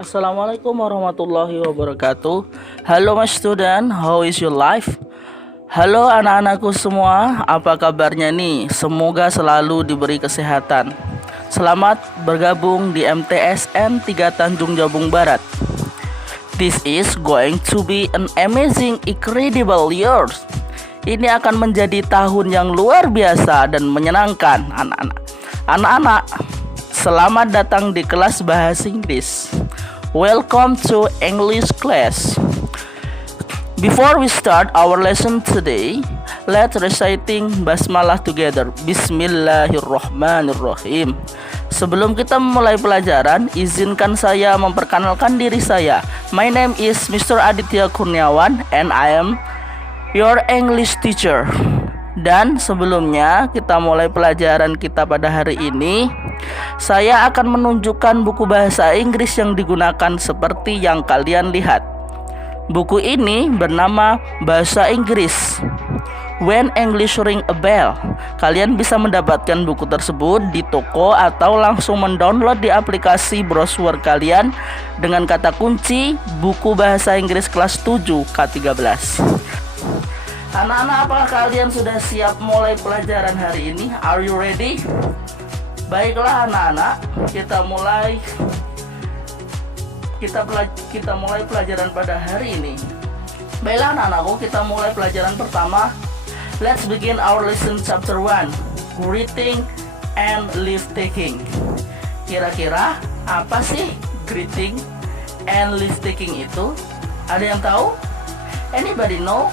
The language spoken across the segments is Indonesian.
Assalamualaikum warahmatullahi wabarakatuh. Halo my student, how is your life? Halo anak-anakku semua, apa kabarnya nih? Semoga selalu diberi kesehatan. Selamat bergabung di MTSN 3 Tanjung Jabung Barat. This is going to be an amazing, incredible years. Ini akan menjadi tahun yang luar biasa dan menyenangkan, anak-anak. Anak-anak, selamat datang di kelas bahasa Inggris. Welcome to English class. Before we start our lesson today, let's reciting basmalah together. Bismillahirrahmanirrahim. Sebelum kita memulai pelajaran, izinkan saya memperkenalkan diri saya. My name is Mr. Aditya Kurniawan and I am your English teacher. Dan sebelumnya kita mulai pelajaran kita pada hari ini, saya akan menunjukkan buku bahasa Inggris yang digunakan seperti yang kalian lihat. Buku ini bernama Bahasa Inggris When English Ring a Bell. Kalian bisa mendapatkan buku tersebut di toko atau langsung mendownload di aplikasi browser kalian dengan kata kunci buku bahasa Inggris kelas 7 K13. Anak-anak, apakah kalian sudah siap mulai pelajaran hari ini? Are you ready? Baiklah anak-anak, kita mulai pelajaran pada hari ini. Baiklah anak-anakku, kita mulai pelajaran pertama. Let's begin our lesson chapter 1, greeting and leave taking. Kira-kira apa sih greeting and leave taking itu? Ada yang tahu? Anybody know?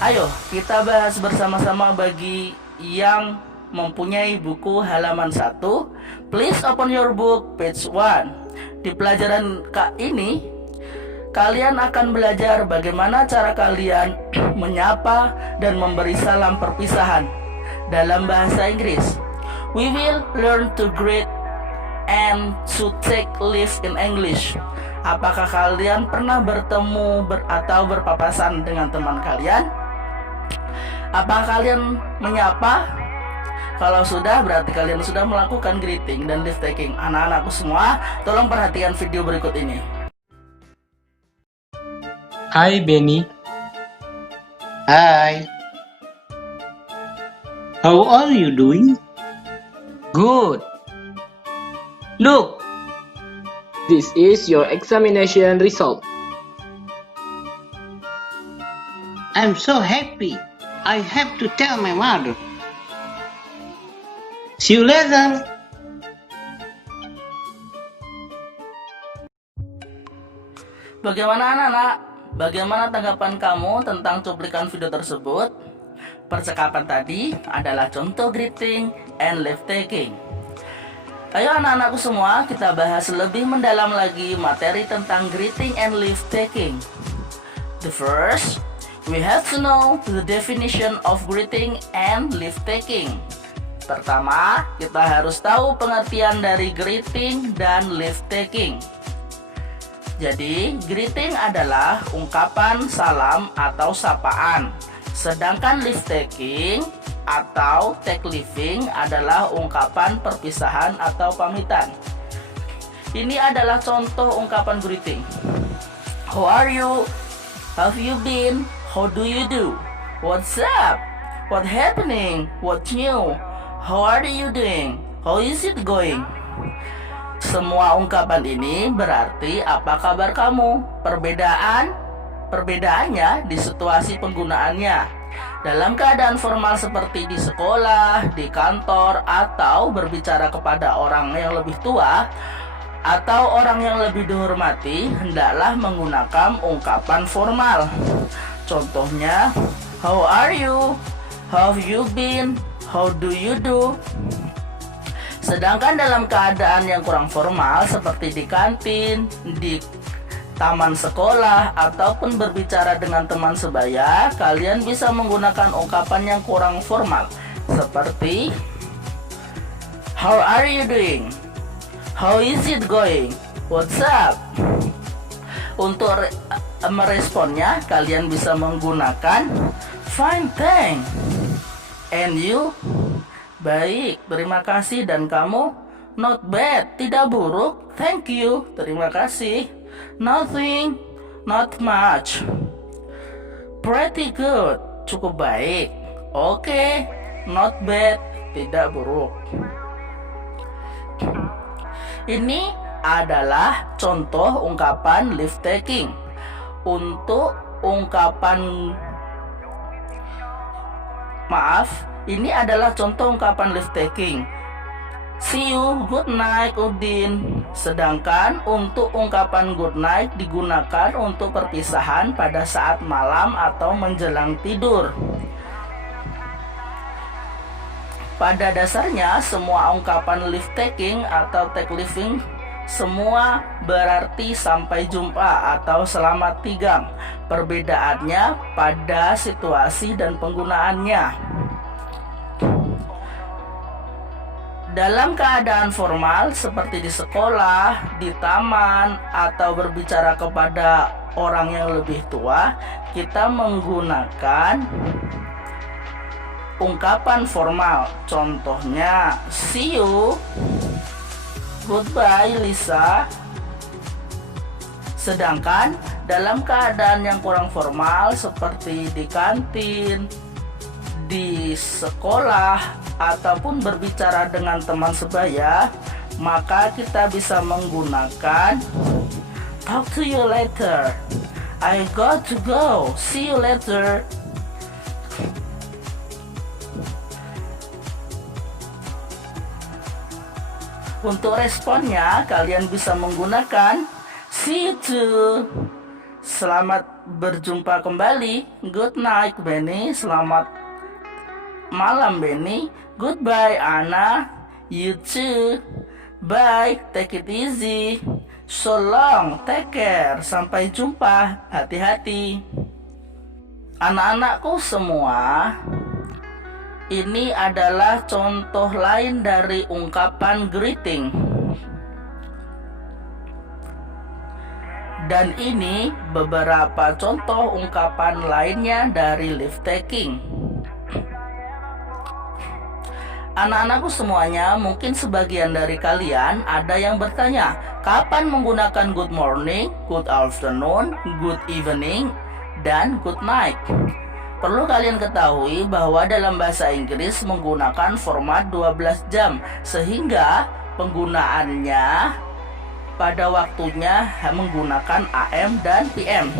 Ayo kita bahas bersama-sama. Bagi yang mempunyai buku halaman 1, please open your book page 1. Di pelajaran ini kalian akan belajar bagaimana cara kalian menyapa dan memberi salam perpisahan dalam bahasa Inggris. We will learn to greet and to take leave in English. Apakah kalian pernah bertemu atau berpapasan dengan teman kalian? Apakah kalian menyapa? Kalau sudah, berarti kalian sudah melakukan greeting dan leave taking. Anak-anakku semua, tolong perhatikan video berikut ini. Hi Benny, Hi, how are you doing? good. Look, this is your examination result. I'm so happy. I have to tell my mother. See you later. Bagaimana anak-anak? Bagaimana tanggapan kamu tentang cuplikan video tersebut? Percakapan tadi adalah contoh greeting and leave taking. Ayo anak-anakku semua, kita bahas lebih mendalam lagi materi tentang greeting and leave taking. The first, we have to know the definition of greeting and leave taking. Pertama, kita harus tahu pengertian dari greeting dan leave taking. Jadi, greeting adalah ungkapan salam atau sapaan. Sedangkan leave taking atau take leaving adalah ungkapan perpisahan atau pamitan. Ini adalah contoh ungkapan greeting. How are you? How have you been? How do you do? What's up? What happening? What new? How are you doing? How is it going? Semua ungkapan ini berarti apa kabar kamu? Perbedaannya di situasi penggunaannya. Dalam keadaan formal seperti di sekolah, di kantor, atau berbicara kepada orang yang lebih tua atau orang yang lebih dihormati, hendaklah menggunakan ungkapan formal. Contohnya, how are you? How have you been? How do you do? Sedangkan dalam keadaan yang kurang formal seperti di kantin, di taman sekolah, ataupun berbicara dengan teman sebaya, kalian bisa menggunakan ungkapan yang kurang formal seperti how are you doing? How is it going? What's up? Untuk meresponnya, kalian bisa menggunakan fine, thanks. And you? Baik, terima kasih. Dan kamu? Not bad, tidak buruk. Thank you, terima kasih. Nothing, not much. Pretty good, cukup baik. Oke, not bad, tidak buruk. Ini adalah contoh ungkapan leave taking. Untuk ini adalah contoh ungkapan leave taking. See you, good night, Udin. Sedangkan untuk ungkapan good night digunakan untuk perpisahan pada saat malam atau menjelang tidur. Pada dasarnya, semua ungkapan leave taking atau take leaving semua berarti sampai jumpa atau selamat tinggal. Perbedaannya pada situasi dan penggunaannya. Dalam keadaan formal seperti di sekolah, di taman, atau berbicara kepada orang yang lebih tua, kita menggunakan ungkapan formal. Contohnya, see you, goodbye Lisa. Sedangkan dalam keadaan yang kurang formal seperti di kantin, di sekolah, ataupun berbicara dengan teman sebaya, maka kita bisa menggunakan talk to you later. I got to go. See you later. Untuk responnya, kalian bisa menggunakan see you too. Selamat berjumpa kembali. Good night, Benny. Selamat malam, Benny. Goodbye, Anna. You too. Bye. Take it easy. So long. Take care. Sampai jumpa. Hati-hati. Anak-anakku semua, ini adalah contoh lain dari ungkapan greeting. Dan ini beberapa contoh ungkapan lainnya dari leave taking. Anak-anakku semuanya, mungkin sebagian dari kalian ada yang bertanya, kapan menggunakan good morning, good afternoon, good evening, dan good night? Perlu kalian ketahui bahwa dalam bahasa Inggris menggunakan format 12 jam, sehingga penggunaannya pada waktunya menggunakan AM dan PM.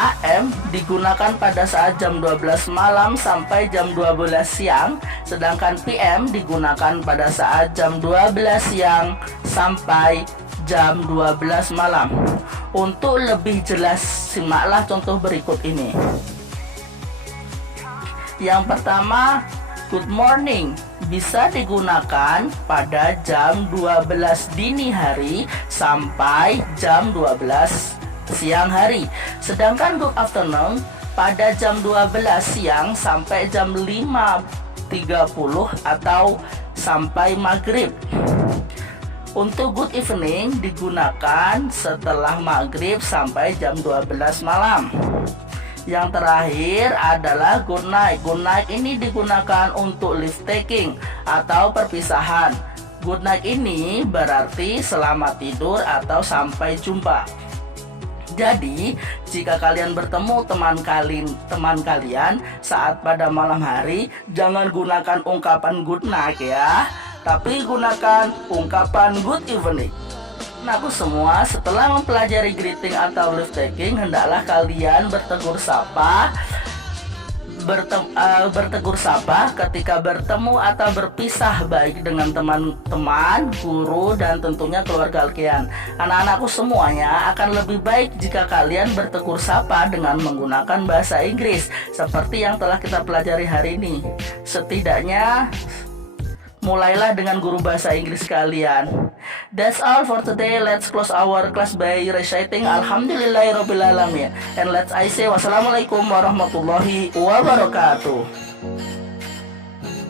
AM digunakan pada saat jam 12 malam sampai jam 12 siang, sedangkan PM digunakan pada saat jam 12 siang sampai jam 12 malam. Untuk lebih jelas, simaklah contoh berikut ini. Yang pertama, good morning bisa digunakan pada jam 12 dini hari sampai jam 12 siang hari. Sedangkan good afternoon pada jam 12 siang sampai jam 5.30 atau sampai maghrib. Untuk good evening digunakan setelah maghrib sampai jam 12 malam. Yang terakhir adalah good night. Good night ini digunakan untuk leave taking atau perpisahan. Good night ini berarti selamat tidur atau sampai jumpa. Jadi, jika kalian bertemu teman kalian saat pada malam hari, jangan gunakan ungkapan good night ya, tapi gunakan ungkapan good evening. Nah, aku semua, setelah mempelajari greeting atau leave taking, hendaklah kalian bertegur sapa ketika bertemu atau berpisah, baik dengan teman-teman, guru, dan tentunya keluarga kalian. Anak-anakku semuanya, akan lebih baik jika kalian bertegur sapa dengan menggunakan bahasa Inggris seperti yang telah kita pelajari hari ini. Setidaknya mulailah dengan guru bahasa Inggris kalian. That's all for today. Let's close our class by reciting Alhamdulillahirobbilalamin. And let's I say wassalamualaikum warahmatullahi wabarakatuh.